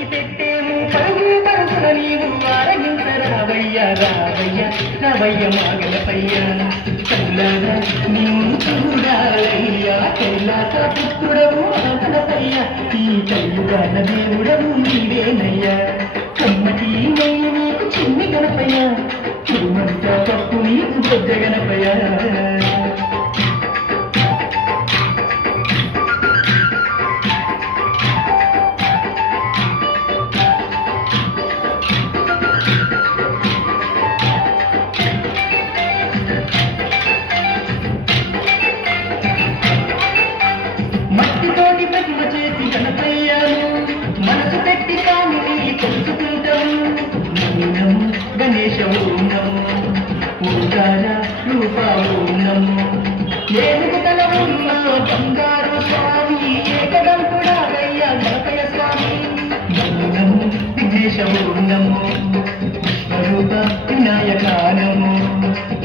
పలికి పెట్టేము పరుగు పరుగున నీవు ఆరగించరావయ్య రావయ్య రావయ్య మాగలపయ్య కల్లారా నిన్ను చూడాలయ్యా కైలాస పుత్రుడవు ఆగలపయ్య ఈ కయ్యుగాన దేవుడవు నీవేనయ్యా. కమ్మటి నెయ్యి నీకు చిన్ని గణపయ్య తిరుమంతా పప్పు నీకు పెద్ద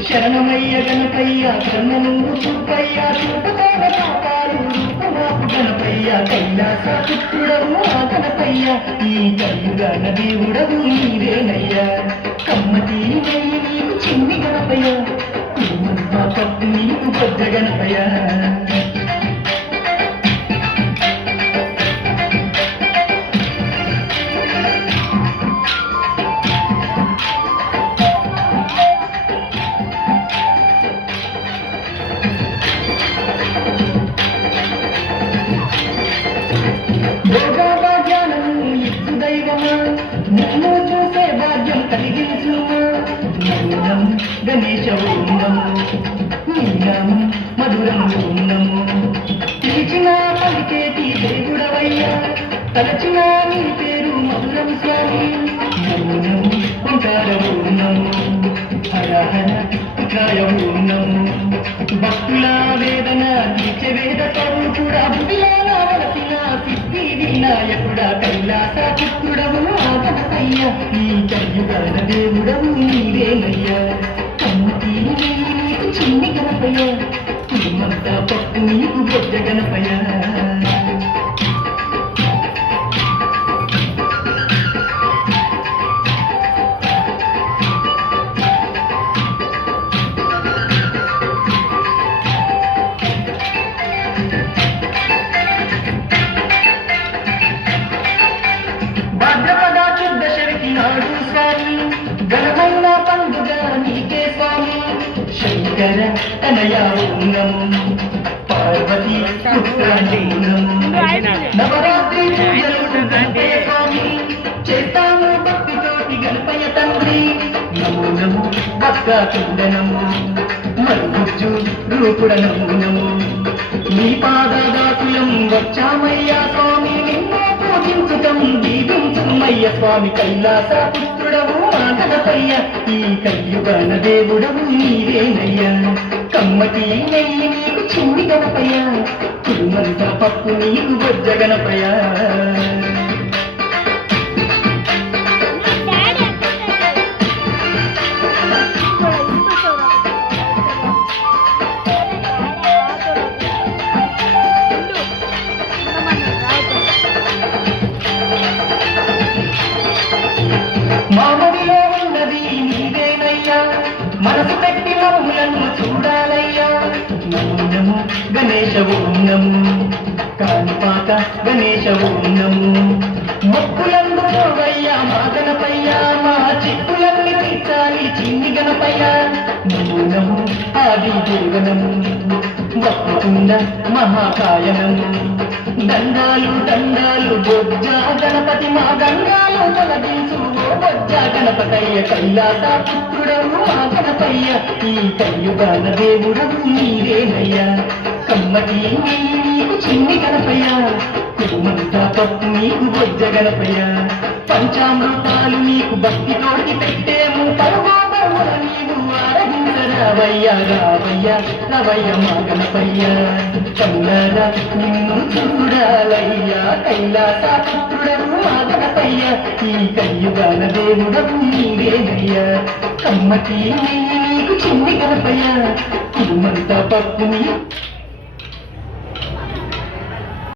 శరణమయ్య గణపయ్య కన్నను చూపయ్య చూపతోడ పాపాలు రూపమాపు గణపయ్య కైలాస పుత్రుడవు ఆ గణపయ్య. ఈ కయ్యుగన దేవుడవు నీవేనయ్యా. కమ్మటి నెయ్యి నీకు చిన్ని గణపయ్య. కుటుంబంతా పప్పు నీకు పెద్ద గణపయ్య. గణేశ ఓం నీనామం మధురం ఓం పలికేటి దేవుడవయ్యా తలచినా నీ పేరు మధురం స్వామి. మౌనము ఓంకార ఓం హరహర హర విక్రాయ భక్తుల వేదన నిత్య వేద స్వరూపుడా భువిలో వలసిన సిద్ధి వినాయకుడా కైలాస పుత్రుడవు ఆగనయ్య నీ కయ్యుగన దేవుడవు నీ ఘనమైన పండుగ నీకే స్వామి. శంకర తనయ నమో పార్వతి నవరాత్రి స్వామి. చేస్తాము భక్తితోటి గణపయ తండ్రి. నమో నమో భక్త కుండనము మరుగుజ్జు రూపుడ నమూనము నమో నీ పాదదాసులం వచ్చామయ్యా స్వామి నిన్నే పూజించుతం దీపించుమయ్య స్వామి కైలాస పుత్రుడవు ఆగనపయ్య ఈ కయ్యుగన దేవుడవు నీవేనయ్యా. కమ్మటి నెయ్యి నీకు చిన్ని గణపయ్య కురుమంత పప్పు నీకు బొజ్జ గణపయ్య మమ్ములను చూడాలయ్యా నమో నమో గణేశ ఓం నమో కాణిపాక గణేశ ఓం నమో మొక్కులందు పోవయ్యా మా గణపయ్యా మా చిక్కులన్నీ తీర్చాలి చిన్ని గణపయ్యా. నమో నమో ఆది దేవనము వక్కుకుండ మహాకాయనము దండాలు దండాలు బొజ్జా గణపతి మా గంగాలు తొలగించు బొజ్జా గణపతయ్య కైలాస పుత్రుడము మా గణపయ్య ఈ కయ్యుగాన దేవుడవు నీవేనయ్యా కమ్మటి నీకు చిన్ని గణపయ్య కుటుంబంతా పప్పు నీకు బొజ్జ గణపయ్య పంచామృతాలు నీకు భక్తి తోటి పెట్టేము పరువా పరువుల నీవు ఆరగించరావయ్య రావయ్య రవయ్య మా గణపయ్య నిన్ను చూడాలయ్యా కైలాస పుత్రుడవు మా ఈ కయ్యుగాన దేవుడవు నీవేనయ్యా కమ్మటి నీకు చిన్ని గణపయ్య కుటుంబంతా పప్పుని